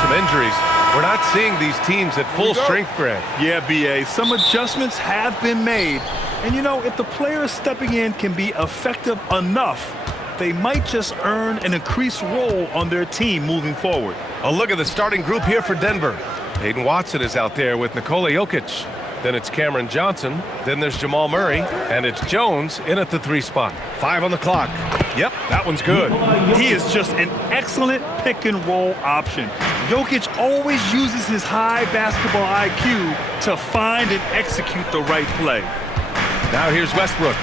some injuries. We're not seeing these teams at full strength, Grant. Yeah, B.A., some adjustments have been made. And, you know, if the players stepping in can be effective enough, they might just earn an increased role on their team moving forward. A look at the starting group here for Denver. Hayden Watson is out there with Nikola Jokic. Then it's Cameron Johnson. Then there's Jamal Murray. And it's Jones in at the 3 spot. 5 on the clock. Yep, that one's good. He is just an excellent pick-and-roll option. Jokic always uses his high basketball IQ to find and execute the right play. Now here's Westbrook.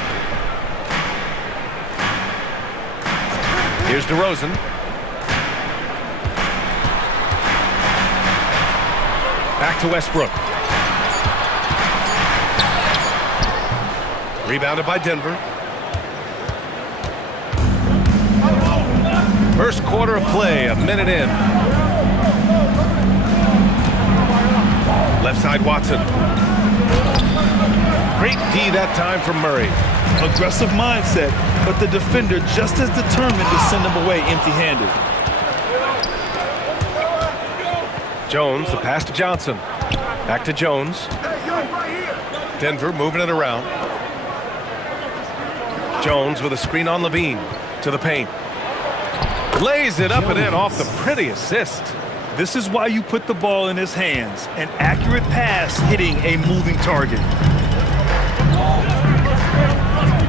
Here's DeRozan. Back to Westbrook. Rebounded by Denver. First quarter of play, a minute in. Left side, Watson. Great D that time from Murray. Aggressive mindset, but the defender just as determined to send him away empty-handed. Jones, the pass to Johnson. Back to Jones. Denver moving it around. Jones with a screen on Levine. To the paint. Lays it up and in off the pretty assist. This is why you put the ball in his hands. An accurate pass hitting a moving target.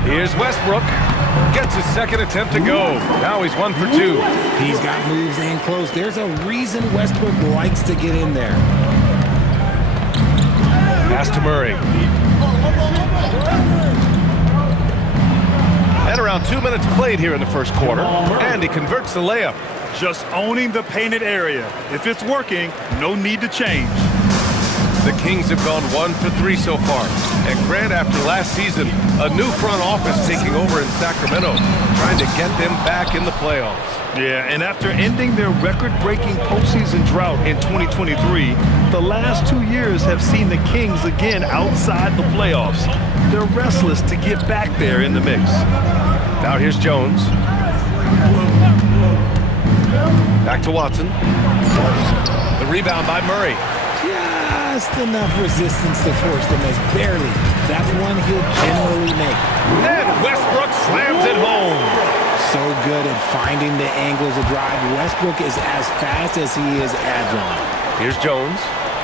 Here's Westbrook. Gets his second attempt to go. Now he's 1 for 2. He's got moves in close. There's a reason Westbrook likes to get in there. Pass to Murray. And around 2 minutes played here in the first quarter. And he converts the layup. Just owning the painted area. If it's working, no need to change. The Kings have gone 1 for 3 so far. And Grant, after last season, a new front office taking over in Sacramento, trying to get them back in the playoffs. Yeah, and after ending their record-breaking postseason drought in 2023, the last 2 years have seen the Kings again outside the playoffs. They're restless to get back there in the mix. Now here's Jones. Back to Watson. The rebound by Murray. Just enough resistance to force them as barely. That's one he'll generally make. And Westbrook slams it home. So good at finding the angles of drive. Westbrook is as fast as he is agile. Here's Jones.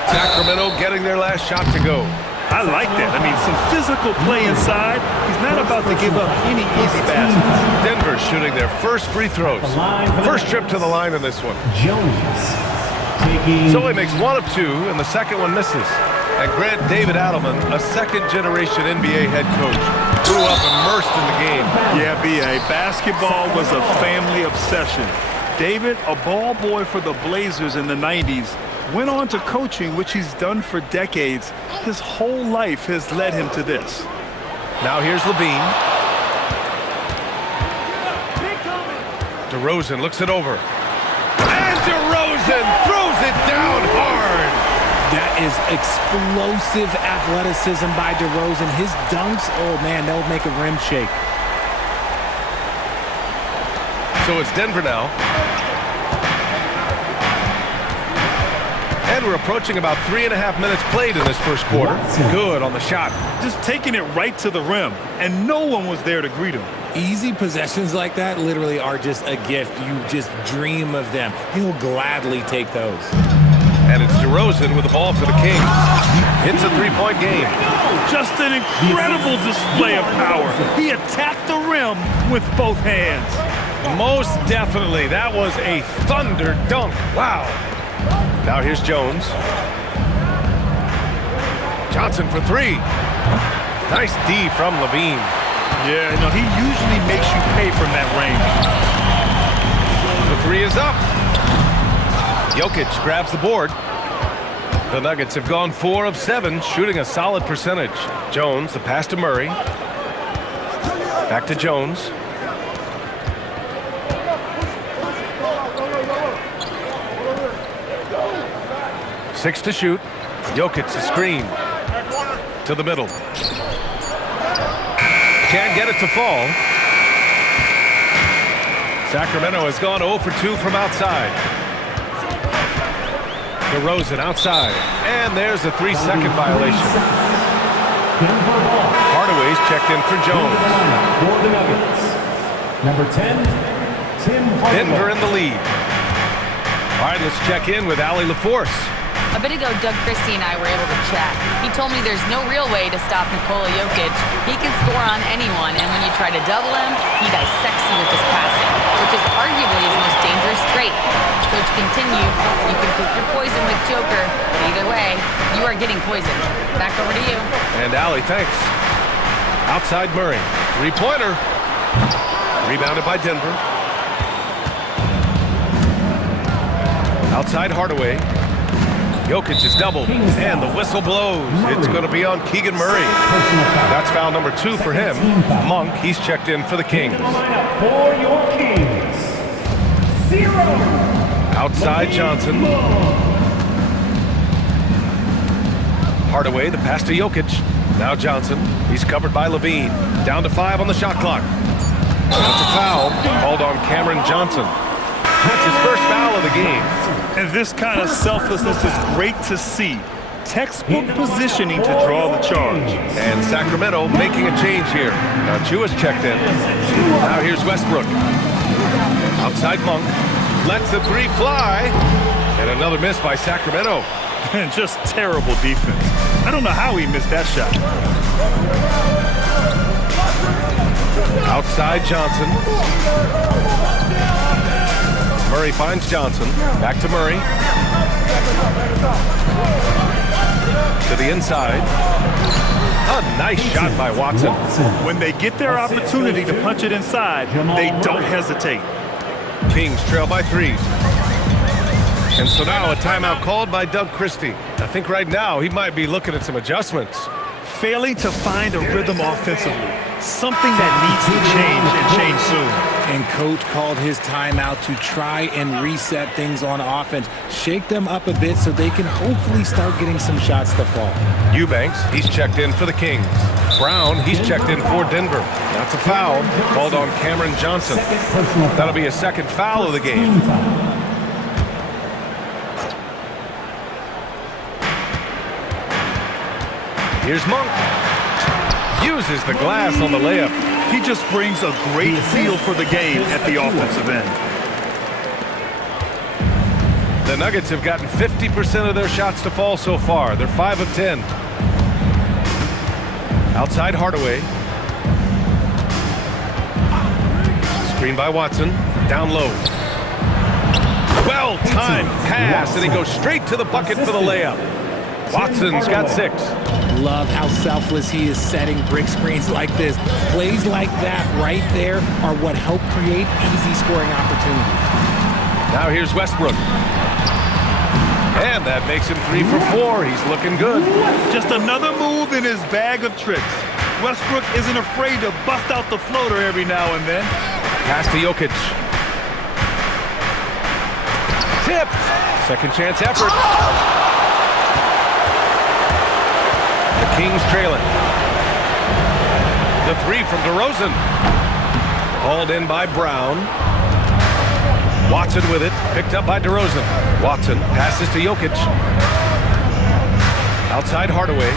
Sacramento getting their last shot to go. I like that. I mean, some physical play inside. He's not about to give up any easy baskets. Denver shooting their first free throws. First trip to the line in this one. So he makes 1 of 2, and the second one misses. And Grant, David Adelman, a second-generation NBA head coach, grew up immersed in the game. Yeah, B.A., basketball was a family obsession. David, a ball boy for the Blazers in the 90s, went on to coaching, which he's done for decades. His whole life has led him to this. Now here's Levine. DeRozan looks it over. And DeRozan throws it down hard. That is explosive athleticism by DeRozan. His dunks, oh man, they'll make a rim shake. So it's Denver now. And we're approaching about 3.5 minutes played in this first quarter. Good on the shot. Just taking it right to the rim, and no one was there to greet him. Easy possessions like that literally are just a gift. You just dream of them. He'll gladly take those. And it's DeRozan with the ball for the Kings. It's a 3-point game. Just an incredible display of power. He attacked the rim with both hands. Most definitely. That was a thunder dunk. Wow. Now here's Jones. Johnson for 3. Nice D from Levine. Yeah, no, he usually makes you pay from that range. The 3 is up. Jokic grabs the board. The Nuggets have gone 4 of 7, shooting a solid percentage. Jones, the pass to Murray. Back to Jones. Six to shoot. Jokic, the screen. To the middle. Can't get it to fall. Sacramento has gone 0 for 2 from outside. DeRozan outside. And there's a 3-second violation. Hardaway's checked in for Jones. For the Nuggets, number 10, Tim Hardaway. Denver in the lead. All right, let's check in with Allie LaForce. A bit ago, Doug Christie and I were able to chat. He told me there's no real way to stop Nikola Jokic. He can score on anyone, and when you try to double him, he dissects you with his passing, which is arguably his most dangerous trait. Coach continued, you can pick your poison with Joker, but either way, you are getting poisoned. Back over to you. And Allie, thanks. Outside Murray. Three-pointer. Rebounded by Denver. Outside Hardaway. Jokic is doubled, and the whistle blows. It's going to be on Keegan Murray. That's foul number 2 for him. Monk, he's checked in for the Kings. For your Kings, 0. Outside Johnson. Hardaway, the pass to Jokic. Now Johnson. He's covered by Levine. Down to 5 on the shot clock. That's a foul called on Cameron Johnson. That's his first foul of the game. And this kind of selflessness is great to see. Textbook positioning to draw the charge. And Sacramento making a change here. Now Chua's checked in. Now here's Westbrook. Outside Monk. Lets the 3 fly. And another miss by Sacramento. And just terrible defense. I don't know how he missed that shot. Outside Johnson. Murray finds Johnson. Back to Murray. To the inside. A nice shot by Watson. When they get their opportunity to punch it inside, they don't hesitate. Kings trail by 3. And so now a timeout called by Doug Christie. I think right now he might be looking at some adjustments. Failing to find a rhythm offensively. Something that needs to change and change soon. And coach called his timeout to try and reset things on offense. Shake them up a bit so they can hopefully start getting some shots to fall. Eubanks, he's checked in for the Kings. Brown, he's checked in for Denver. That's a foul called on Cameron Johnson. That'll be a second foul of the game. Here's Monk. Uses the glass on the layup. He just brings a great feel for the game at the offensive end. The Nuggets have gotten 50% of their shots to fall so far. They're 5 of 10. Outside Hardaway. Screen by Watson. Down low. Well-timed pass, and he goes straight to the bucket for the layup. Watson's got 6. Love how selfless he is setting brick screens like this. Plays like that right there are what help create easy scoring opportunities. Now here's Westbrook. And that makes him 3 for 4. He's looking good. Just another move in his bag of tricks. Westbrook isn't afraid to bust out the floater every now and then. Pass to Jokic. Tipped. Second chance effort. The Kings trailing. The 3 from DeRozan. Hauled in by Brown. Watson with it. Picked up by DeRozan. Watson passes to Jokic. Outside Hardaway.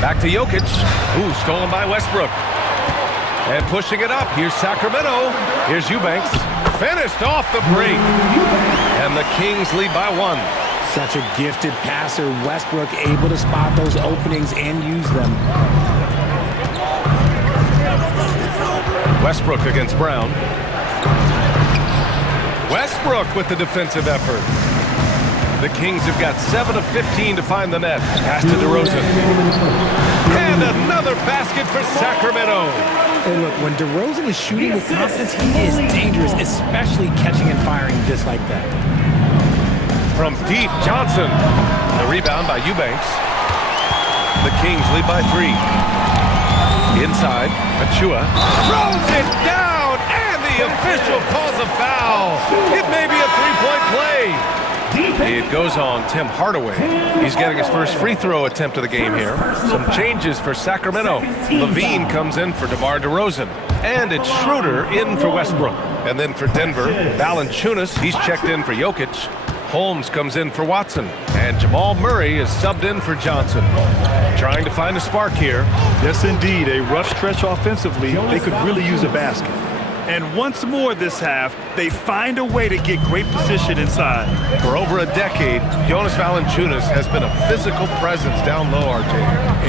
Back to Jokic. Ooh, stolen by Westbrook. And pushing it up. Here's Sacramento. Here's Eubanks. Finished off the break. And the Kings lead by 1. Such a gifted passer. Westbrook able to spot those openings and use them. Westbrook against Brown. Westbrook with the defensive effort. The Kings have got 7 of 15 to find the net. Pass to DeRozan. And another basket for Sacramento. Hey, look, when DeRozan is shooting with confidence, he is dangerous, especially catching and firing just like that. From deep, Johnson. The rebound by Eubanks. The Kings lead by 3. Inside, Achua throws it down, and the official calls a foul. It may be a 3-point play. It goes on Tim Hardaway. He's getting his first free throw attempt of the game here. Some changes for Sacramento. Levine comes in for DeMar DeRozan. And it's Schroeder in for Westbrook. And then for Denver, Valanciunas, he's checked in for Jokic. Holmes comes in for Watson, and Jamal Murray is subbed in for Johnson. Trying to find a spark here. Yes, indeed. A rough stretch offensively. They could really use a basket. And once more this half, they find a way to get great position inside. For over a decade, Jonas Valanciunas has been a physical presence down low, RJ.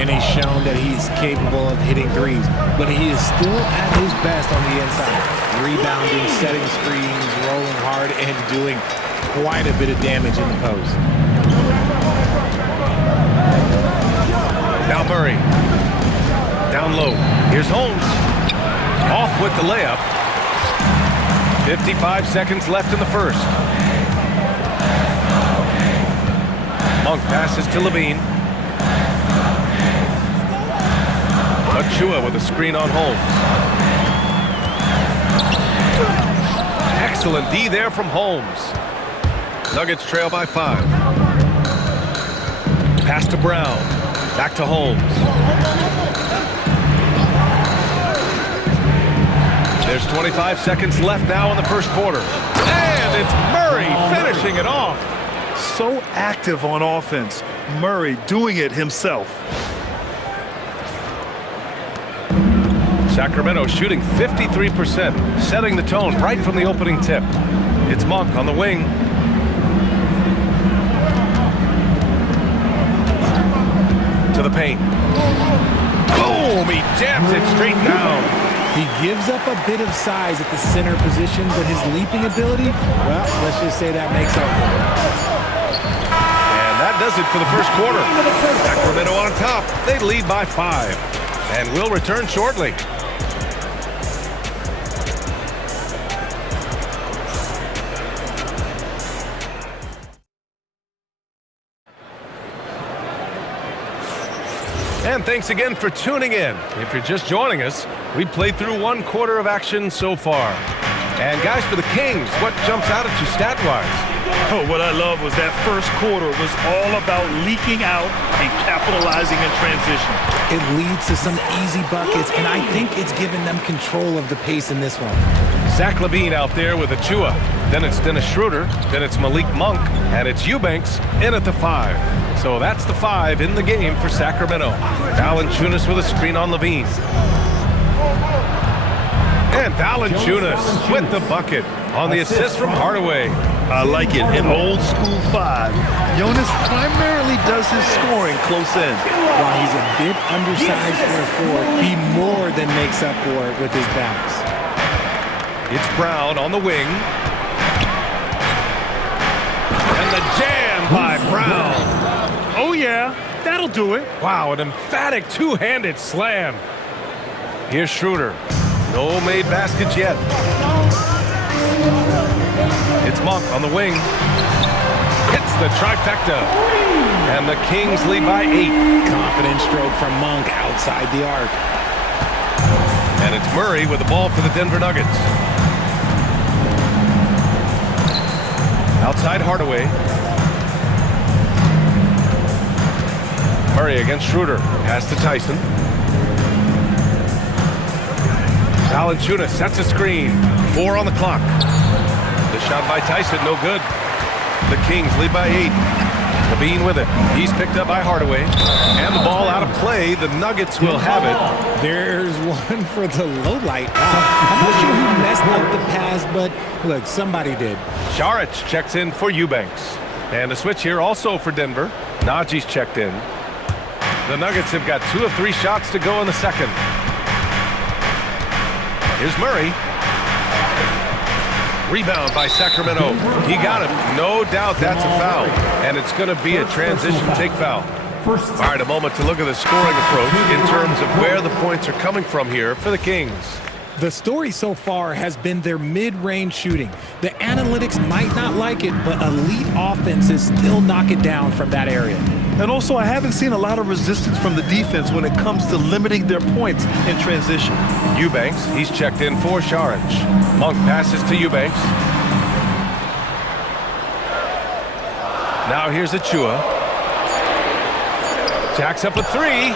And he's shown that he's capable of hitting threes, but he is still at his best on the inside. Rebounding, setting screens, rolling hard, and doing quite a bit of damage in the post. Now Murray. Down low. Here's Holmes. Off with the layup. 55 seconds left in the first. Monk passes to Levine. Achua with a screen on Holmes. Excellent D there from Holmes. Nuggets trail by 5. Pass to Brown. Back to Holmes. There's 25 seconds left now in the first quarter. And it's Murray finishing it off. So active on offense. Murray doing it himself. Sacramento shooting 53%, setting the tone right from the opening tip. It's Monk on the wing. To the paint. Boom! He jams it straight down. He gives up a bit of size at the center position, but his leaping ability, well, let's just say that makes up for it. And that does it for the first quarter. Sacramento on top. They lead by 5. And we'll return shortly. And thanks again for tuning in. If you're just joining us, we played through one quarter of action so far. And guys, for the Kings, what jumps out at you stat-wise? Oh, what I love was that first quarter was all about leaking out and capitalizing in transition. It leads to some easy buckets, and I think it's given them control of the pace in this one. Zach LaVine out there with Achua. Then it's Dennis Schroeder. Then it's Malik Monk. And it's Eubanks in at the 5. So that's the 5 in the game for Sacramento. Valanciunas with a screen on LaVine. And Valanciunas with the bucket on the assist from Hardaway. I like it. An old school 5. Jonas primarily does his scoring close in. While he's a bit undersized for a 4, he more than makes up for it with his bounce. It's Brown on the wing. And the jam by Brown. Oh, yeah. That'll do it. Wow, an emphatic two-handed slam. Here's Schroeder. No made baskets yet. It's Monk on the wing. Hits the trifecta. And the Kings lead by 8. Confident stroke from Monk outside the arc. And it's Murray with the ball for the Denver Nuggets. Outside Hardaway. Murray against Schroeder. Pass to Tyson. Valanciunas sets a screen. 4 on the clock. The shot by Tyson, no good. The Kings lead by 8. LaVine with it. He's picked up by Hardaway. And the ball out of play. The Nuggets will have it. There's one for the low light. I'm not sure who messed up the pass, but look, somebody did. Saric checks in for Eubanks. And a switch here also for Denver. Najee's checked in. The Nuggets have got 2 of 3 shots to go in the second. Here's Murray. Rebound by Sacramento. He got him. No doubt that's a foul. And it's going to be a transition take foul. All right, a moment to look at the scoring approach in terms of where the points are coming from here for the Kings. The story so far has been their mid-range shooting. The analytics might not like it, but elite offenses still knock it down from that area. And also, I haven't seen a lot of resistance from the defense when it comes to limiting their points in transition. Eubanks, he's checked in for Saric. Monk passes to Eubanks. Now here's Achua. Jacks up a 3.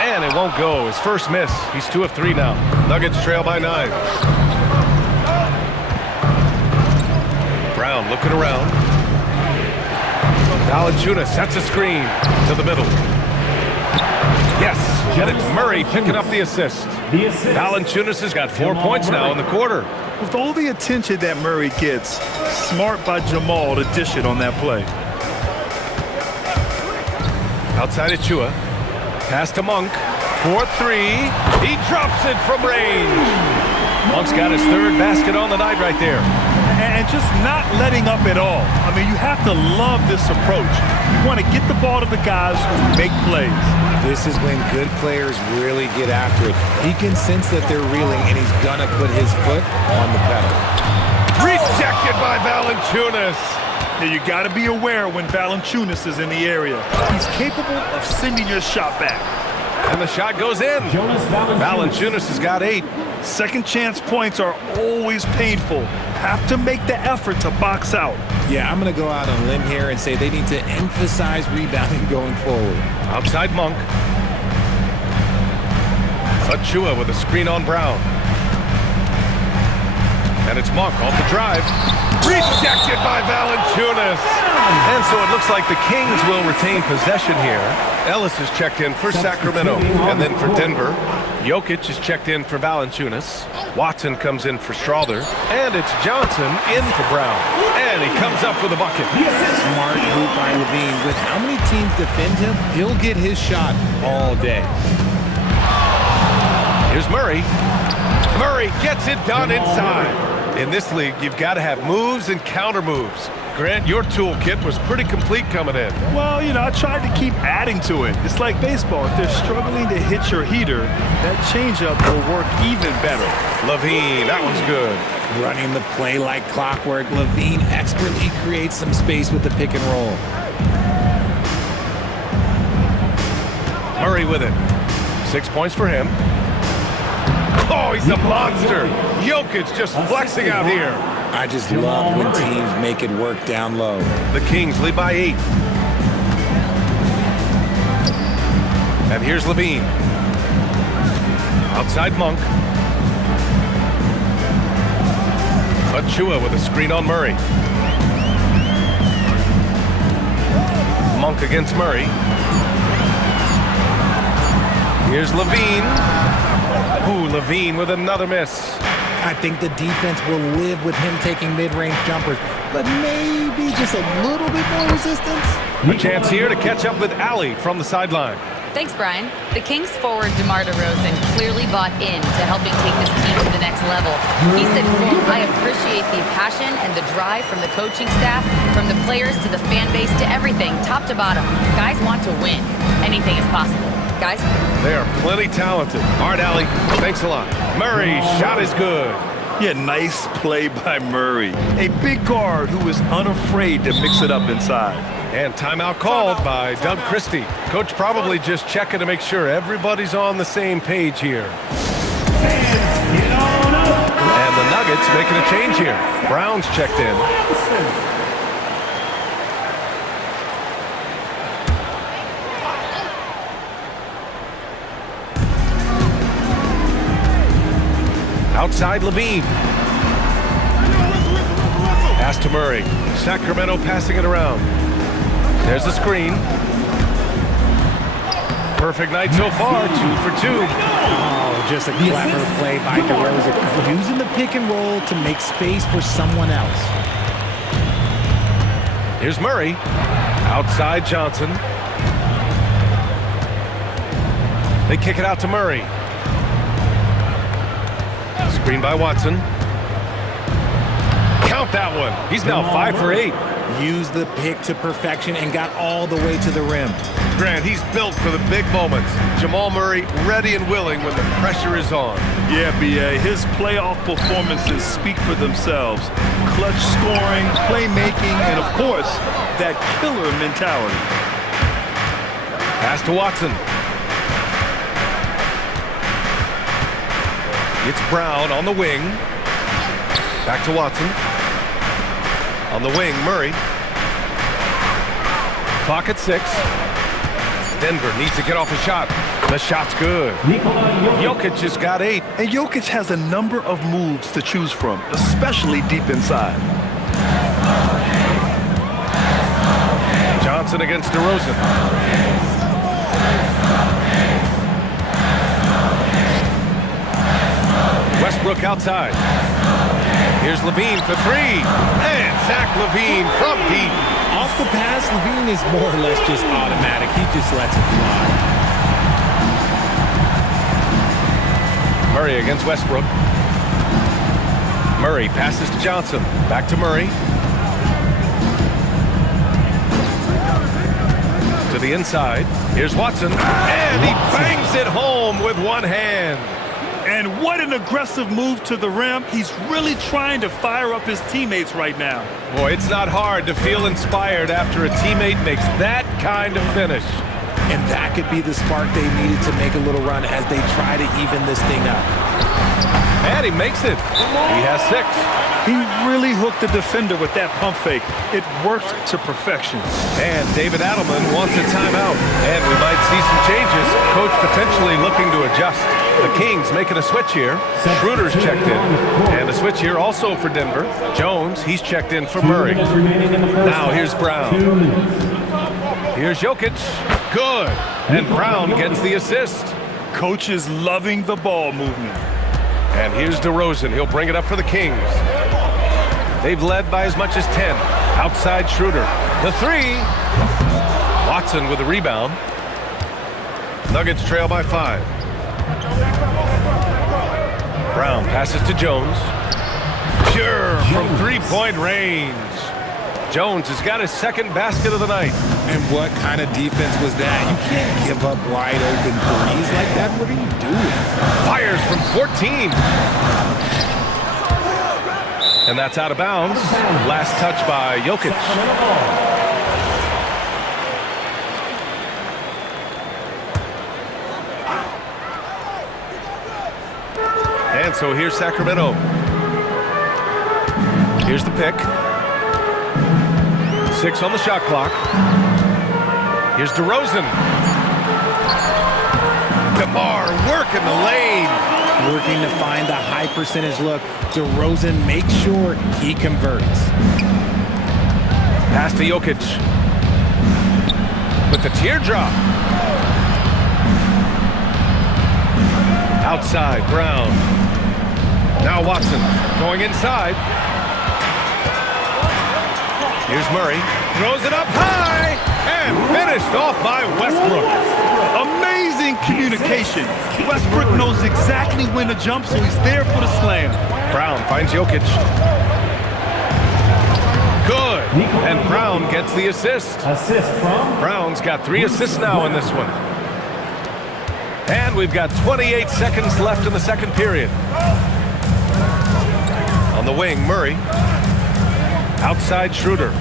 And it won't go. His first miss. He's 2 of 3 now. Nuggets trail by 9. Brown looking around. Valanciunas sets a screen to the middle. Yes, and it's Murray picking up the assist. Valanciunas has got 4 points now in the quarter. With all the attention that Murray gets, smart by Jamal to dish it on that play. Outside Achua. Pass to Monk. 4-3. He drops it from range. Monk's got his third basket on the night right there. And just not letting up at all. I mean, you have to love this approach. You want to get the ball to the guys who make plays. This is when good players really get after it. He can sense that they're reeling, and he's going to put his foot on the pedal. Rejected by Valanciunas. Now, you got to be aware when Valanciunas is in the area. He's capable of sending your shot back. And the shot goes in. Valanciunas has got 8. Second chance points are always painful. Have to make the effort to box out. Yeah, I'm going to go out on a limb here and say they need to emphasize rebounding going forward. Outside Monk. Achua with a screen on Brown. And it's Monk off the drive. Rejected by Valanciunas. And so it looks like the Kings will retain possession here. Ellis is checked in for Sacramento and then for Denver. Jokic is checked in for Valanciunas. Watson comes in for Strawther. And it's Johnson in for Brown. And he comes up with a bucket. Smart move by Levine. With how many teams defend him, he'll get his shot all day. Here's Murray. Murray gets it done inside. In this league, you've got to have moves and counter moves. Grant, your toolkit was pretty complete coming in. Well, you know, I tried to keep adding to it. It's like baseball. If they're struggling to hit your heater, that changeup will work even better. Levine, that one's good. Running the play like clockwork, Levine expertly creates some space with the pick and roll. Murray with it. 6 points for him. Oh, he's a monster. Jokic just flexing out here. I just love when teams make it work down low. The Kings lead by 8. And here's Levine. Outside Monk. Achua with a screen on Murray. Monk against Murray. Here's Levine. Ooh, Levine with another miss. I think the defense will live with him taking mid-range jumpers, but maybe just a little bit more resistance. A chance here to catch up with Allie from the sideline. Thanks, Brian. The Kings forward DeMar DeRozan clearly bought in to helping take this team to the next level. He said, quote, "I appreciate the passion and the drive from the coaching staff, from the players to the fan base to everything, top to bottom. Guys want to win. Anything is possible." Guys? They are plenty talented. All right, Allie, thanks a lot. Murray, shot is good. Yeah, nice play by Murray. A big guard who is unafraid to mix it up inside. And timeout called by Doug Christie. Coach probably just checking to make sure everybody's on the same page here. And the Nuggets making a change here. Brown's checked in. Outside Levine. Pass to Murray. Sacramento passing it around. There's the screen. Perfect night so far, 2 for 2. Oh, just a clever play by DeRozan, using the pick and roll to make space for someone else. Here's Murray. Outside Johnson. They kick it out to Murray. Screen by Watson. Count that one. He's now 5 for 8. Used the pick to perfection and got all the way to the rim. Grant, he's built for the big moments. Jamal Murray ready and willing when the pressure is on. Yeah, B.A., his playoff performances speak for themselves. Clutch scoring, playmaking, and of course, that killer mentality. Pass to Watson. It's Brown on the wing. Back to Watson. On the wing, Murray. Clock at 6. Denver needs to get off a shot. The shot's good. Jokic has got 8. And Jokic has a number of moves to choose from, especially deep inside. Watson against DeRozan. Westbrook outside. Here's Levine for three. And Zach Levine from deep. Off the pass, Levine is more or less just automatic. He just lets it fly. Murray against Westbrook. Murray passes to Johnson. Back to Murray. To the inside. Here's Watson. And he bangs it home with one hand. And what an aggressive move to the rim. He's really trying to fire up his teammates right now. Boy, it's not hard to feel inspired after a teammate makes that kind of finish. And that could be the spark they needed to make a little run as they try to even this thing up. And he makes it. He has 6. He really hooked the defender with that pump fake. It worked to perfection. And David Adelman wants a timeout. And we might see some changes. Coach potentially looking to adjust. The Kings making a switch here. Schroeder's checked in. And a switch here also for Denver. Jones, he's checked in for Murray. Now here's Brown. Here's Jokic. Good. And Brown gets the assist. Coach is loving the ball movement. And here's DeRozan. He'll bring it up for the Kings. They've led by as much as 10. Outside Schroeder. The 3. Watson with the rebound. Nuggets trail by 5. Brown passes to Jones. Pure from three-point range. Jones has got his second basket of the night. And what kind of defense was that? You can't give up wide open threes like that. What are you doing? Fires from 14. And that's out of bounds. Last touch by Jokic. And so here's Sacramento. Here's the pick. 6 on the shot clock. Here's DeRozan. DeMar working the lane. Working to find the high percentage look. DeRozan makes sure he converts. Pass to Jokic. With the teardrop. Outside, Brown. Now Watson going inside. Here's Murray. Throws it up high. And finished off by Westbrook. Amazing communication. Westbrook knows exactly when to jump, so he's there for the slam. Brown finds Jokic. Good. And Brown gets the assist. Assist from Brown's got 3 assists now in this one. And we've got 28 seconds left in the second period. On the wing, Murray. Outside Schroeder.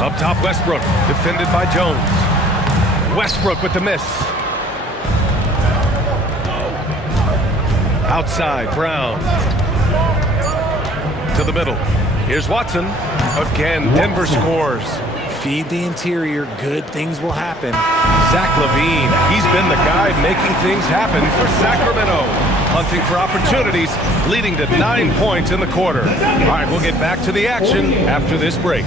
Up top, Westbrook. Defended by Jones. Westbrook with the miss. Outside, Brown. To the middle. Here's Watson. Again, Denver scores. Feed the interior. Good things will happen. Zach Levine, he's been the guy making things happen for Sacramento. Hunting for opportunities, leading to 9 points in the quarter. All right, we'll get back to the action after this break.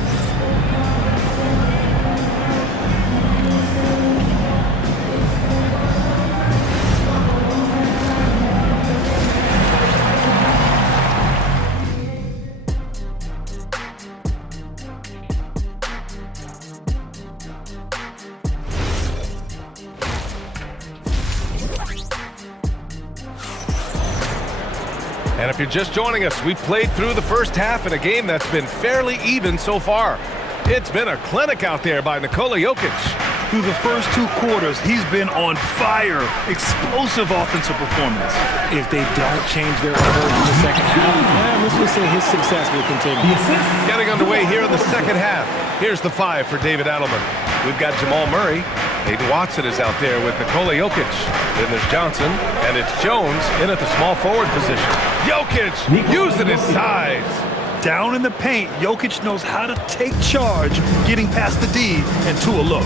And if you're just joining us, we played through the first half in a game that's been fairly even so far. It's been a clinic out there by Nikola Jokic. Through the first 2 quarters, he's been on fire. Explosive offensive performance. If they don't change their approach in the second half, let's just say his success will continue. Getting underway here in the second half. Here's the 5 for David Adelman. We've got Jamal Murray. Hayden Watson is out there with Nikola Jokic. Then there's Johnson, and it's Jones in at the small forward position. Jokic using his size. Down in the paint, Jokic knows how to take charge, getting past the D and to a look.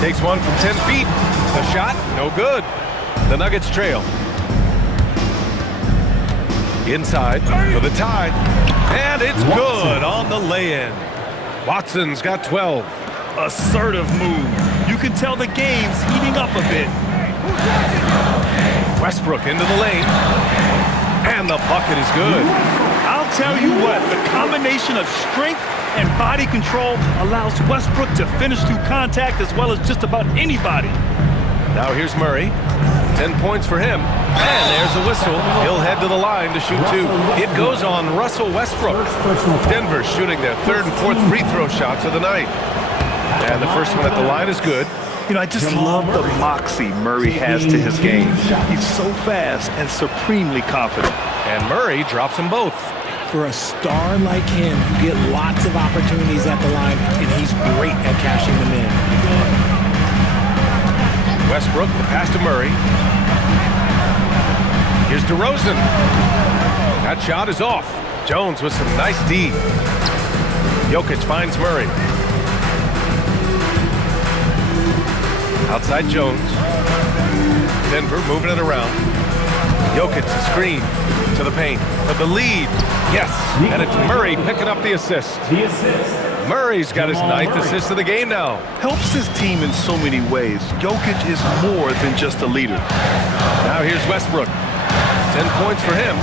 Takes one from 10 feet. The shot, no good. The Nuggets trail. Inside for the tie. And it's good on the lay-in. Watson's got 12. Assertive move. You can tell the game's heating up a bit. Westbrook into the lane. And the bucket is good. I'll tell you what, the combination of strength and body control allows Westbrook to finish through contact as well as just about anybody. Now here's Murray. 10 points for him. And there's a whistle. He'll head to the line to shoot 2. It goes on Russell Westbrook. Denver shooting their 3rd and 4th free throw shots of the night. And the first one at the line is good. You know, I just love the moxie Murray has to his game. He's so fast and supremely confident. And Murray drops them both. For a star like him, you get lots of opportunities at the line, and he's great at cashing them in. Westbrook, the pass to Murray. Here's DeRozan. That shot is off. Jones with some nice D. Jokic finds Murray. Outside Jones. Denver moving it around. Jokic, the screen to the paint for the lead. Yes, and it's Murray picking up the assist. Murray's got his 9th assist of the game now. Helps his team in so many ways. Jokic is more than just a leader. Now here's Westbrook. 10 points for him.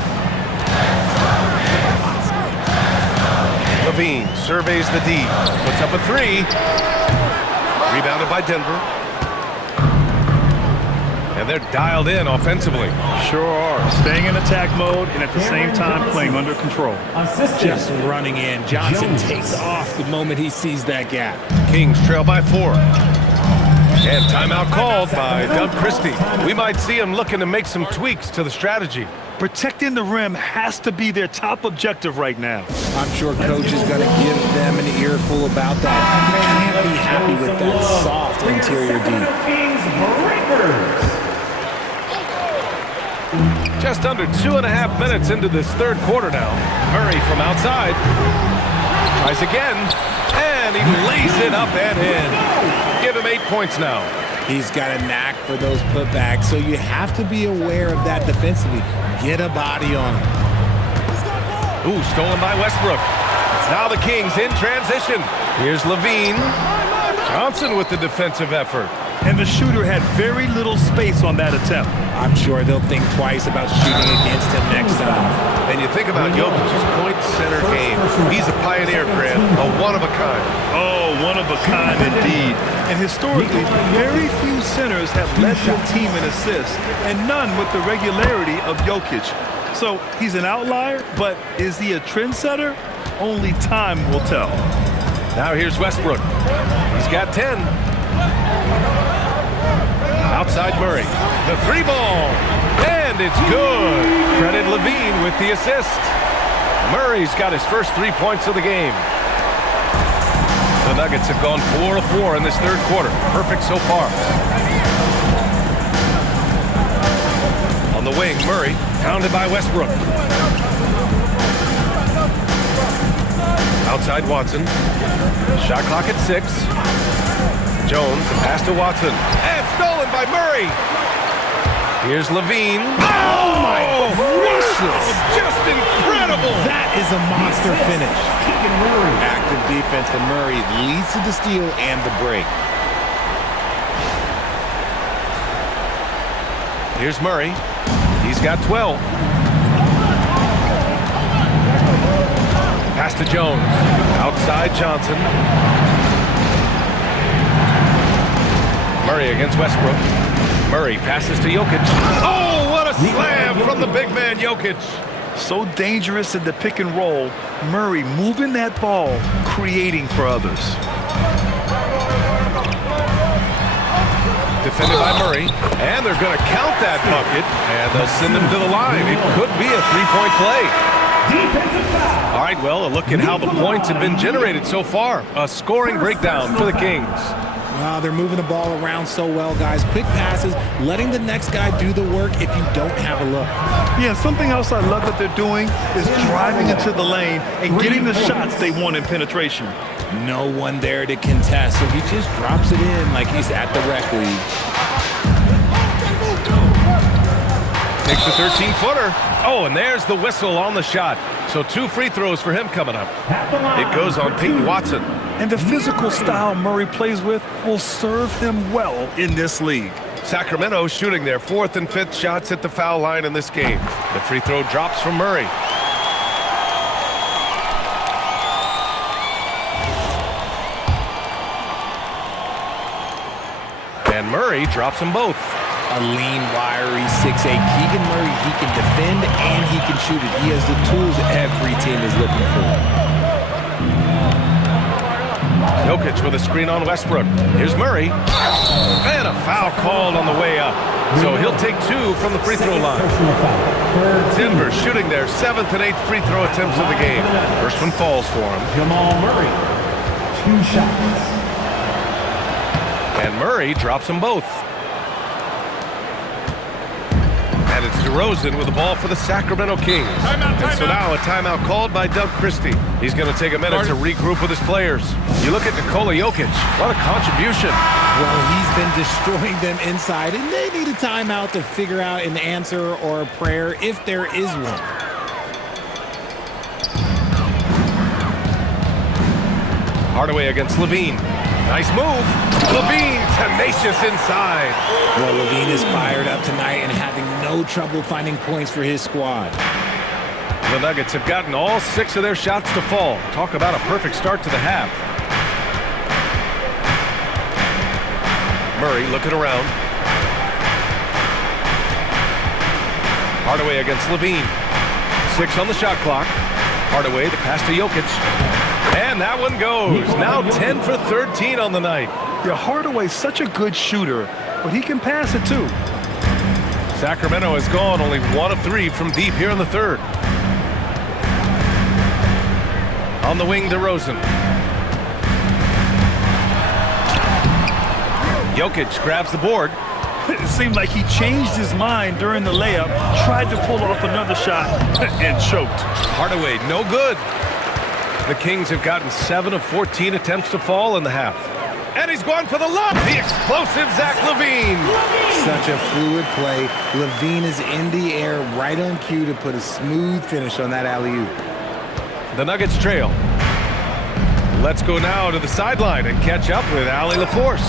Levine surveys the D. Puts up a 3. Rebounded by Denver. And they're dialed in offensively. Sure are. Staying in attack mode and at the same time playing under control. Just running in. Johnson takes off the moment he sees that gap. Kings trail by 4. And timeout called by Doug Christie. We might see him looking to make some tweaks to the strategy. Protecting the rim has to be their top objective right now. I'm sure coach is going to give them an earful about that. You can't be happy with that soft interior D. Just under 2.5 minutes into this 3rd quarter now. Murray from outside. Tries again. And he lays it up and in. Give him 8 points now. He's got a knack for those putbacks, so you have to be aware of that defensively. Get a body on him. Ooh, stolen by Westbrook. Now the Kings in transition. Here's Levine. Johnson with the defensive effort. And the shooter had very little space on that attempt. I'm sure they'll think twice about shooting against him next time. And you think about Jokic's point center game. He's a pioneer, Grant, a one-of-a-kind. Oh, one of a kind indeed. And historically, very few centers have led their team in assists, and none with the regularity of Jokic. So he's an outlier, but is he a trendsetter? Only time will tell. Now here's Westbrook. He's got 10. Outside Murray. The 3-ball. And it's good. Credit Levine with the assist. Murray's got his first 3 points of the game. The Nuggets have gone 4 of 4 in this 3rd quarter. Perfect so far. On the wing, Murray, pounded by Westbrook. Outside Watson. Shot clock at 6. Jones, the pass to Watson. And stolen by Murray. Here's Levine. Oh, my gracious. Just incredible. That is a monster finish. Active defense from Murray leads to the steal and the break. Here's Murray. He's got 12. Pass to Jones. Outside Johnson. Murray against Westbrook. Murray passes to Jokic. Oh, what a slam from the big man Jokic. So dangerous in the pick and roll. Murray moving that ball, creating for others. Defended by Murray. And they're going to count that bucket. And they'll send him to the line. It could be a 3-point play. All right, well, a look at how the points have been generated so far. A scoring breakdown for the Kings. They're moving the ball around so well, guys. Quick passes, letting the next guy do the work if you don't have a look. Yeah, something else I love that they're doing is driving into the lane and getting the shots they want in penetration. No one there to contest, so he just drops it in like he's at the rec league. Takes a 13-footer. Oh, and there's the whistle on the shot. So 2 free throws for him coming up. It goes on Peyton Watson. And the physical style Murray plays with will serve him well in this league. Sacramento shooting their 4th and 5th shots at the foul line in this game. The free throw drops from Murray. And Murray drops them both. A lean, wiry 6'8". Keegan Murray, he can defend and he can shoot it. He has the tools every team is looking for. Jokic with a screen on Westbrook. Here's Murray. And a foul called on the way up. So he'll take 2 from the free throw line. Denver shooting their 7th and 8th free throw attempts of the game. First one falls for him. Jamal Murray, 2 shots. And Murray drops them both. And it's DeRozan with the ball for the Sacramento Kings. And so now a timeout called by Doug Christie. He's going to take a minute to regroup with his players. You look at Nikola Jokic. What a contribution. Well, he's been destroying them inside, and they need a timeout to figure out an answer or a prayer if there is one. Hardaway against Levine. Nice move. Levine tenacious inside. Well, Levine is fired up tonight and having no trouble finding points for his squad. The Nuggets have gotten all 6 of their shots to fall. Talk about a perfect start to the half. Murray looking around. Hardaway against Levine. 6 on the shot clock. Hardaway, the pass to Jokic. And that one goes. Now 10 for 13 on the night. Yeah, Hardaway's such a good shooter, but he can pass it too. Sacramento has gone only 1 of 3 from deep here in the 3rd. On the wing, DeRozan. Jokic grabs the board. It seemed like he changed his mind during the layup, tried to pull off another shot, and choked. Hardaway, no good. The Kings have gotten 7 of 14 attempts to fall in the half. And he's going for the lob. The explosive Zach LaVine. Such a fluid play. LaVine is in the air right on cue to put a smooth finish on that alley-oop. The Nuggets trail. Let's go now to the sideline and catch up with Allie LaForce.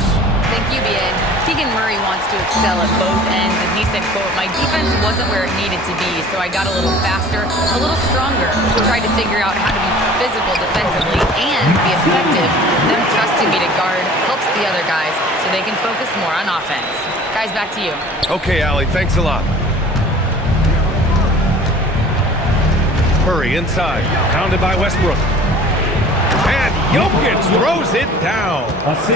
Thank you, BN. Keegan Murray wants to excel at both ends, and he said, quote, "My defense wasn't where it needed to be, so I got a little faster, a little stronger, tried to figure out how to be physical defensively and be effective. Them trusting me to guard helps the other guys so they can focus more on offense." Guys, back to you. Okay, Allie, thanks a lot. Murray inside, pounded by Westbrook. And Jokic throws it down.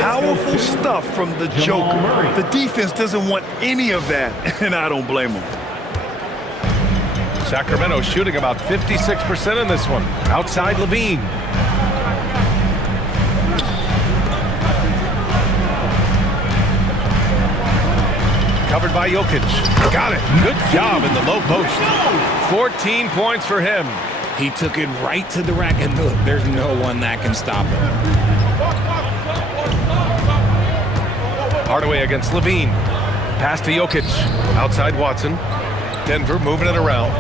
Powerful stuff from the Joker. The defense doesn't want any of that, and I don't blame them. Sacramento shooting about 56% in this one. Outside Levine. Covered by Jokic. Got it. Good job in the low post. 14 points for him. He took it right to the rack, and look, there's no one that can stop him. Hardaway against Levine. Pass to Jokic. Outside Watson. Denver moving it around.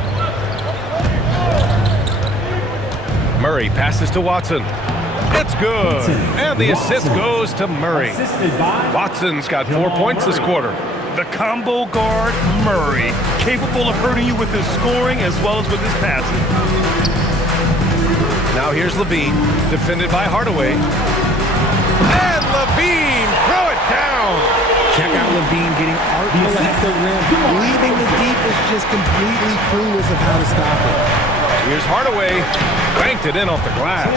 Murray passes to Watson. It's good. And the assist goes to Murray. Watson's got 4 points this quarter. The combo guard, Murray, capable of hurting you with his scoring as well as with his passing. Now here's Levine, defended by Hardaway. And Levine, throw it down. Check out Levine getting artful at the rim, leaving the defense just completely clueless of how to stop it. Here's Hardaway, banked it in off the glass.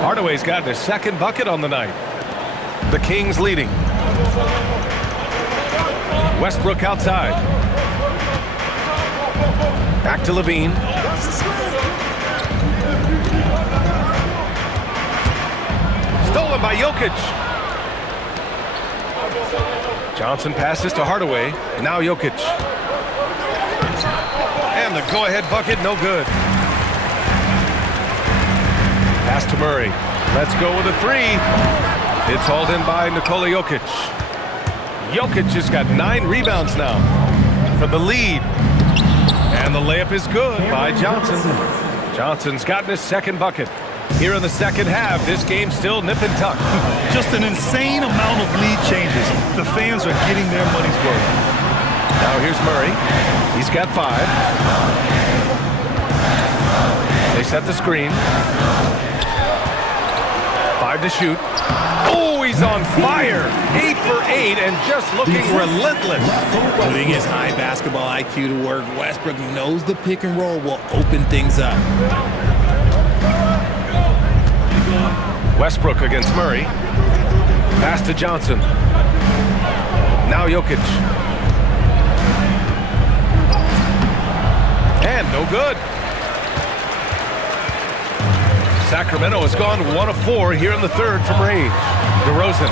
Hardaway's got their 2nd bucket on the night. The Kings leading. Westbrook outside. Back to Levine. Stolen by Jokic. Johnson passes to Hardaway. Now Jokic. And the go-ahead bucket, no good. Pass to Murray. Let's go with a 3. It's hauled in by Nikola Jokic. Jokic has got 9 rebounds now for the lead. And the layup is good by Johnson. Johnson's gotten his second bucket. Here in the second half, this game's still nip and tuck. Just an insane amount of lead changes. The fans are getting their money's worth. Now here's Murray. He's got 5. They set the screen. 5 to shoot. Oh, he's on fire. 8 for 8 and just looking relentless. Putting his high basketball IQ to work, Westbrook knows the pick and roll will open things up. Westbrook against Murray. Pass to Johnson. Now Jokic. And no good. Sacramento has gone 1 of 4 here in the third from range. DeRozan.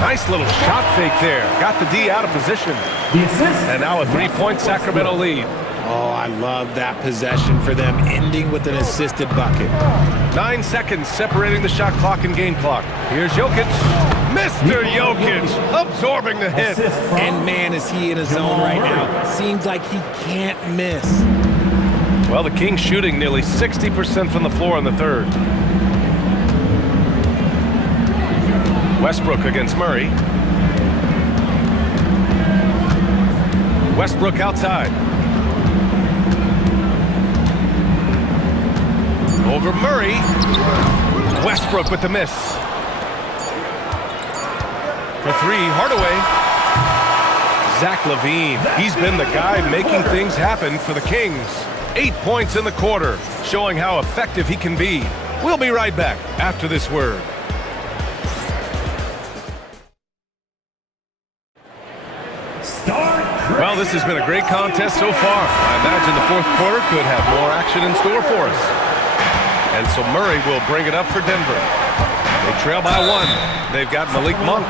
Nice little shot fake there. Got the D out of position. And now a 3-point Sacramento lead. Oh, I love that possession for them, ending with an assisted bucket. 9 seconds separating the shot clock and game clock. Here's Jokic. Mr. Jokic absorbing the hit. And man, is he in a zone right now. Seems like he can't miss. Well, the Kings shooting nearly 60% from the floor in the third. Westbrook against Murray. Westbrook outside. Over Murray. Westbrook with the miss. For 3, Hardaway. Zach LaVine. He's been the guy making things happen for the Kings. 8 points in the quarter, showing how effective he can be. We'll be right back after this word. Well, this has been a great contest so far. I imagine the fourth quarter could have more action in store for us. And so Murray will bring it up for Denver. They trail by 1. They've got Malik Monk.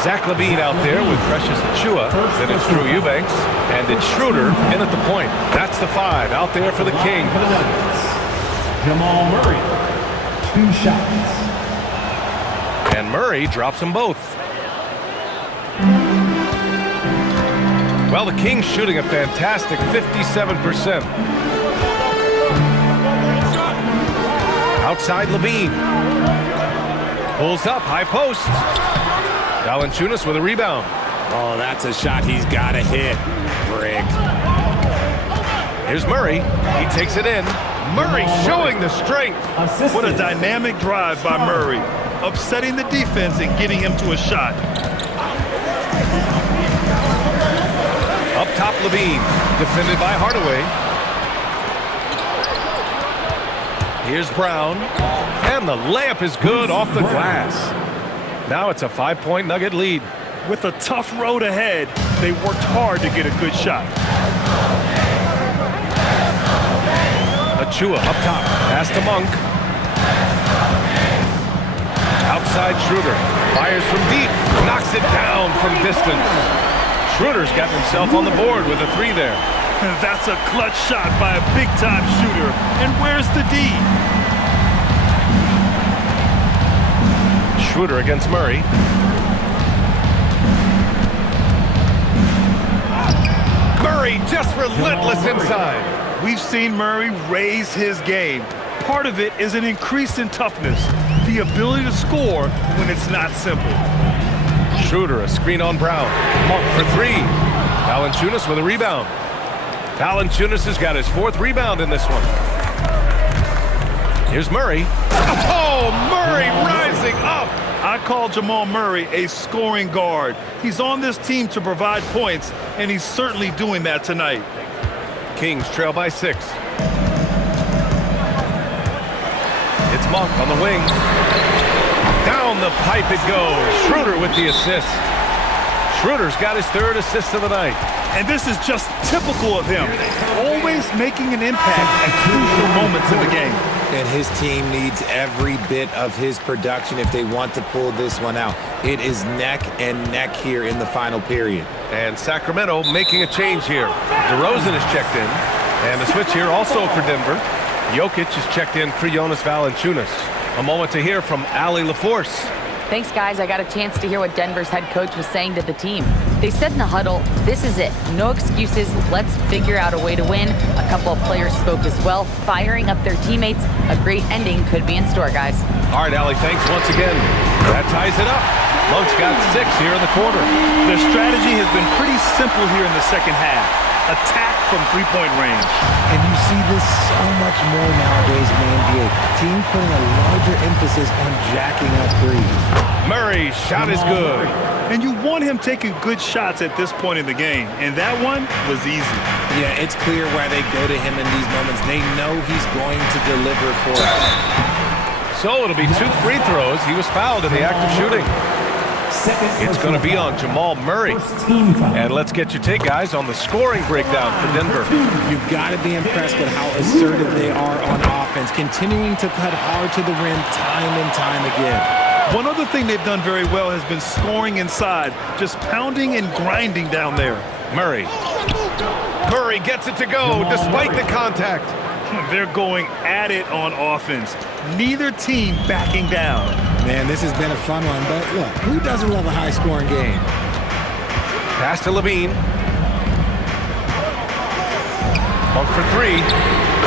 Zach LaVine out there with Precious Achiuwa. Then it's Drew Eubanks. And it's Schroeder in at the point. That's the 5 out there for the Kings. Jamal Murray, 2 shots. And Murray drops them both. Well, the Kings shooting a fantastic 57%. Outside LaVine. Pulls up, high post. Valanciunas with a rebound. Oh, that's a shot he's got to hit. Brick. Here's Murray. He takes it in. Murray showing the strength. What a dynamic drive by Murray. Upsetting the defense and getting him to a shot. Up top, LaVine. Defended by Hardaway. Here's Brown. And the layup is good off the glass. Now it's a 5-point Nugget lead. With a tough road ahead, they worked hard to get a good shot. Achiuwa up top. Pass to Monk. Outside Schroeder. Fires from deep. Knocks it down from distance. Schroeder's got himself on the board with a 3 there. That's a clutch shot by a big-time shooter. And where's the D? Schroeder against Murray. Murray just relentless inside. We've seen Murray raise his game. Part of it is an increase in toughness, the ability to score when it's not simple. Schroeder, a screen on Brown. Monk for 3. Valanciunas with a rebound. Valanciunas has got his 4th rebound in this one. Here's Murray. Oh, Murray rising up. I call Jamal Murray a scoring guard. He's on this team to provide points, and he's certainly doing that tonight. Kings trail by 6. It's Monk on the wing. Down the pipe it goes. Schroeder with the assist. Schroeder's got his 3rd assist of the night. And this is just typical of him. Always making an impact at crucial moments in the game. And his team needs every bit of his production if they want to pull this one out. It is neck and neck here in the final period. And Sacramento making a change here. DeRozan is checked in. And a switch here also for Denver. Jokic is checked in for Jonas Valanciunas. A moment to hear from Allie LaForce. Thanks, guys. I got a chance to hear what Denver's head coach was saying to the team. They said in the huddle, this is it. No excuses. Let's figure out a way to win. A couple of players spoke as well, firing up their teammates. A great ending could be in store, guys. All right, Allie, thanks once again. That ties it up. Monk's got 6 here in the quarter. Their strategy has been pretty simple here in the second half. Attack from three-point range. And you see this so much more nowadays in the NBA. Teams putting a larger emphasis on jacking up threes. Murray's shot is good. And you want him taking good shots at this point in the game. And that one was easy. Yeah, it's clear why they go to him in these moments. They know he's going to deliver for them. So it'll be 2 free throws. He was fouled in the act of shooting. It's going to be on Jamal Murray. And let's get your take, guys, on the scoring breakdown for Denver. You've got to be impressed with how assertive they are on offense, continuing to cut hard to the rim time and time again. One other thing they've done very well has been scoring inside, just pounding and grinding down there. Murray. Murray gets it to go despite the contact. They're going at it on offense. Neither team backing down. Man, this has been a fun one, but look, who doesn't love a high-scoring game? Pass to Levine. Monk for 3.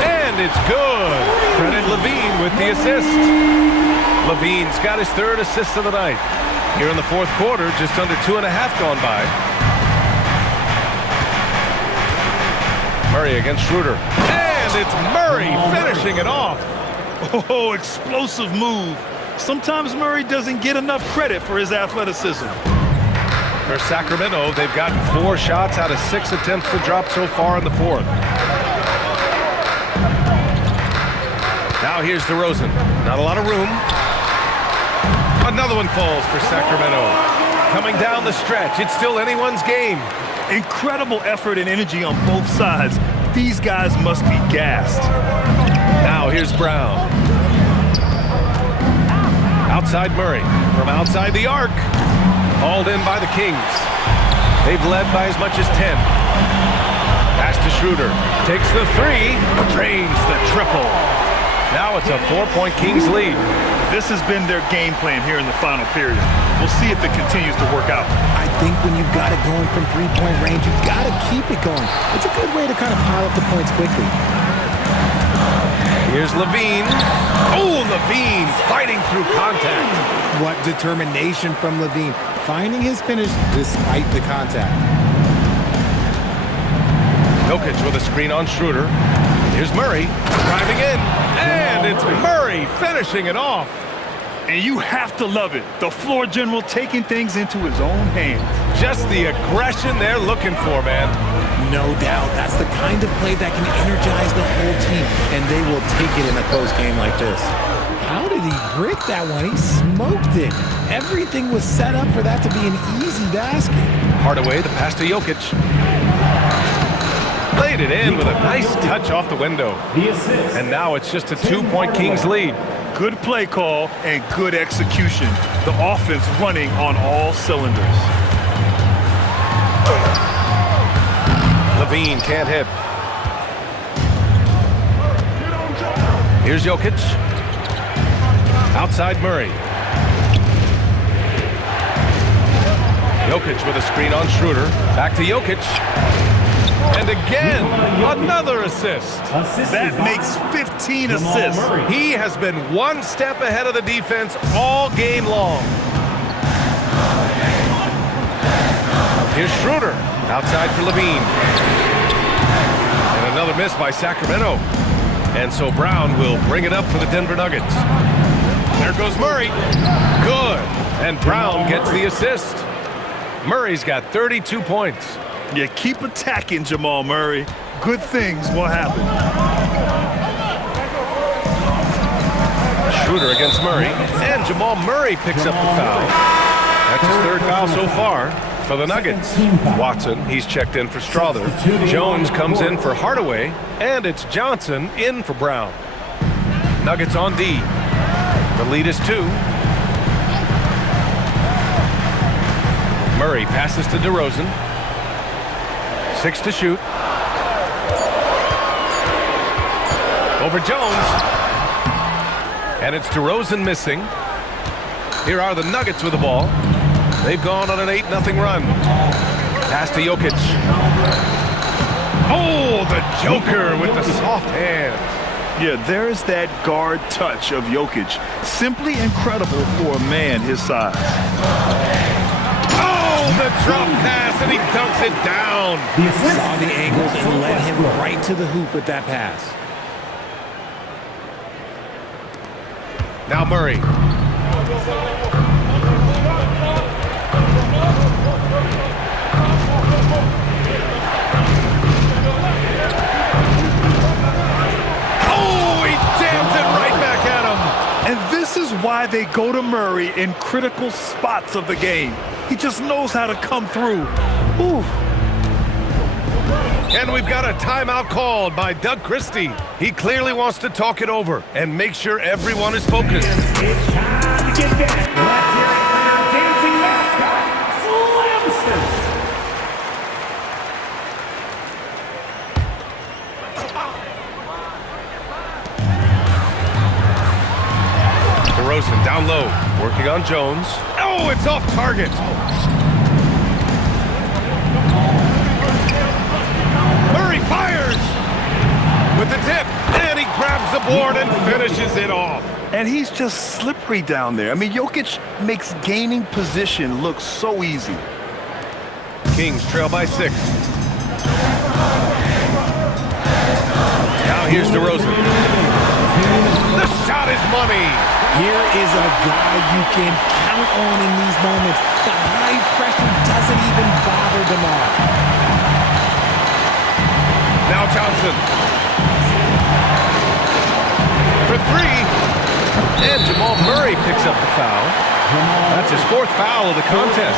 And it's good. Credit Levine with the assist. Levine's got his 3rd assist of the night. Here in the 4th quarter, just under 2.5 gone by. Murray against Schroeder. And it's Murray finishing it off. Oh, explosive move. Sometimes Murray doesn't get enough credit for his athleticism. For Sacramento, they've gotten 4 shots out of 6 attempts to drop so far in the 4th. Now here's DeRozan. Not a lot of room. Another one falls for Sacramento. Coming down the stretch, it's still anyone's game. Incredible effort and energy on both sides. These guys must be gassed. Now here's Brown. Outside Murray. From outside the arc. Hauled in by the Kings. They've led by as much as 10. Pass to Schroeder. Takes the 3. Drains the triple. Now it's a 4-point Kings lead. This has been their game plan here in the final period. We'll see if it continues to work out. I think when you've got it going from three-point range, you've got to keep it going. It's a good way to kind of pile up the points quickly. Here's Levine. Oh, Levine fighting through contact. What determination from Levine, finding his finish despite the contact. Jokic with a screen on Schroeder. Here's Murray driving in. And it's Murray finishing it off. And you have to love it. The floor general taking things into his own hands. Just the aggression they're looking for, man. No doubt. That's the kind of play that can energize the whole team, and they will take it in a close game like this. How did he brick that one? He smoked it. Everything was set up for that to be an easy basket. Hardaway, the pass to Jokic. Laid it in with a nice touch off the window. And now it's just a 2-point Kings lead. Good play call and good execution. The offense running on all cylinders. Levine can't hit. Here's Jokic. Outside Murray. Jokic with a screen on Schroeder. Back to Jokic. And again, another assist. That makes 15 assists. He has been one step ahead of the defense all game long. Here's Schroeder. Outside for Levine. And another miss by Sacramento. And so Brown will bring it up for the Denver Nuggets. There goes Murray. Good. And Brown gets the assist. Murray's got 32 points. Yeah, keep attacking, Jamal Murray. Good things will happen. Schroeder against Murray. And Jamal Murray picks up the foul. That's his 3rd foul so far for the Nuggets. Watson, he's checked in for Strother. Jones comes in for Hardaway. And it's Johnson in for Brown. Nuggets on D. The lead is 2. Murray passes to DeRozan. 6 to shoot. Over Jones. And it's DeRozan missing. Here are the Nuggets with the ball. They've gone on an 8-0 run. Pass to Jokic. Oh, the Joker with the soft hands. Yeah, there's that guard touch of Jokic. Simply incredible for a man his size. Oh, the drop pass, and he dunks it down. Saw the angles and led him right to the hoop with that pass. Now Murray. And this is why they go to Murray in critical spots of the game. He just knows how to come through. Ooh. And we've got a timeout called by Doug Christie. He clearly wants to talk it over and make sure everyone is focused. It's time to get back. Let's hear it for your dancing mascot, Slimson. DeRozan down low, working on Jones. Oh, it's off target. Murray fires with the tip, and he grabs the board and finishes it off. And he's just slippery down there. I mean, Jokic makes gaining position look so easy. Kings trail by 6. Now here's DeRozan. The shot is money. Here is a guy you can count on in these moments. The high pressure doesn't even bother DeMar. Now Johnson. For 3. And Jamal Murray picks up the foul. That's his 4th foul of the contest.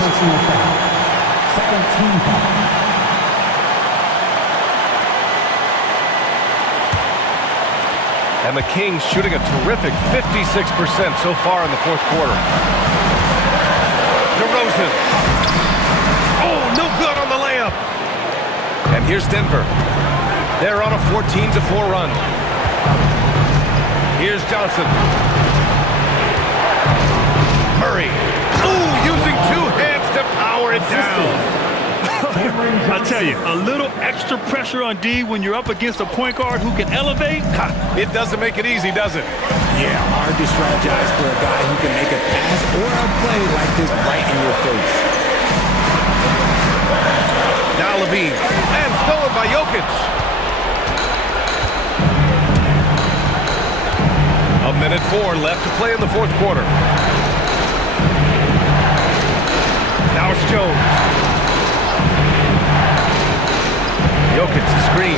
Second team foul. And the Kings shooting a terrific 56% so far in the 4th quarter. DeRozan. Oh, no good on the layup. And here's Denver. They're on a 14-4 run. Here's Johnson. Murray. Ooh, using 2 hands to power it down. I tell you, a little extra pressure on D when you're up against a point guard who can elevate. It doesn't make it easy, does it? Yeah, hard to strategize for a guy who can make a pass or a play like this right in your face. Now Levine, and stolen by Jokic. A minute 4 left to play in the 4th quarter. Now it's Jones. Jokic screen.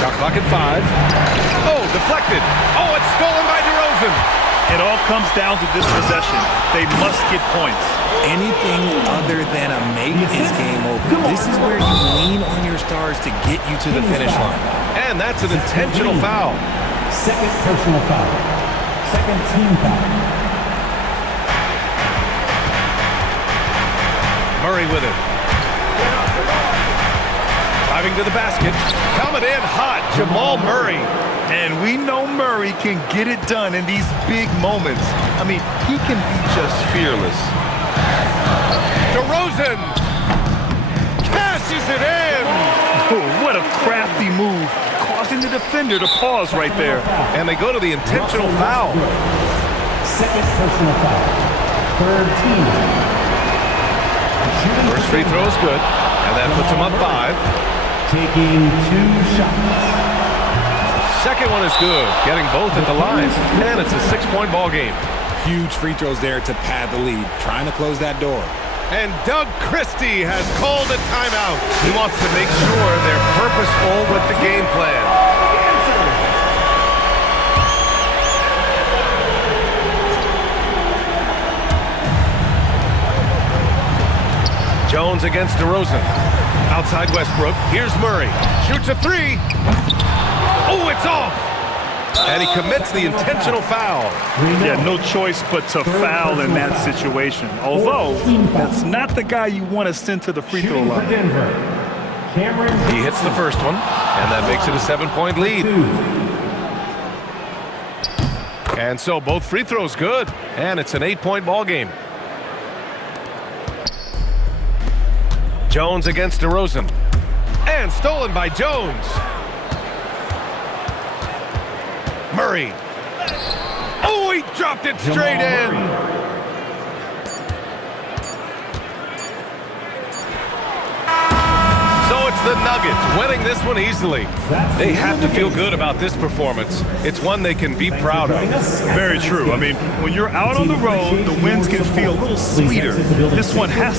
Shot clock at 5. Oh, deflected. Oh, it's stolen by DeRozan. It all comes down to this possession. They must get points. Anything other than a make is game over. This is where you lean on your stars to get you to the finish line. And that's an intentional foul. Second personal foul. Second team foul. Murray with it. Driving to the basket. Coming in hot, Jamal Murray. And we know Murray can get it done in these big moments. I mean, he can be just fearless. DeRozan cashes it in. Oh, what a crafty move, causing the defender to pause right there. And they go to the intentional foul. Second personal foul. Third team. First free throw is good, and that puts him up 5. Taking 2 shots. Second one is good, getting both at the line, and it's a 6-point ball game. Huge free throws there to pad the lead, trying to close that door. And Doug Christie has called a timeout. He wants to make sure they're purposeful with the game plan. Jones against DeRozan. Outside Westbrook. Here's Murray. Shoots a 3. Oh, it's off. And he commits the intentional foul. Yeah, no choice but to foul in that situation. Although, that's not the guy you want to send to the free throw line. He hits the first one, and that makes it a 7-point lead. And so both free throws good, and it's an 8-point ball game. Jones against DeRozan. And stolen by Jones. Murray. Oh, he dropped it straight in. So it's the Nuggets winning this one easily. They have to feel good about this performance. It's one they can be proud of. Very true. I mean, when you're out on the road, the wins can feel a little sweeter. This one has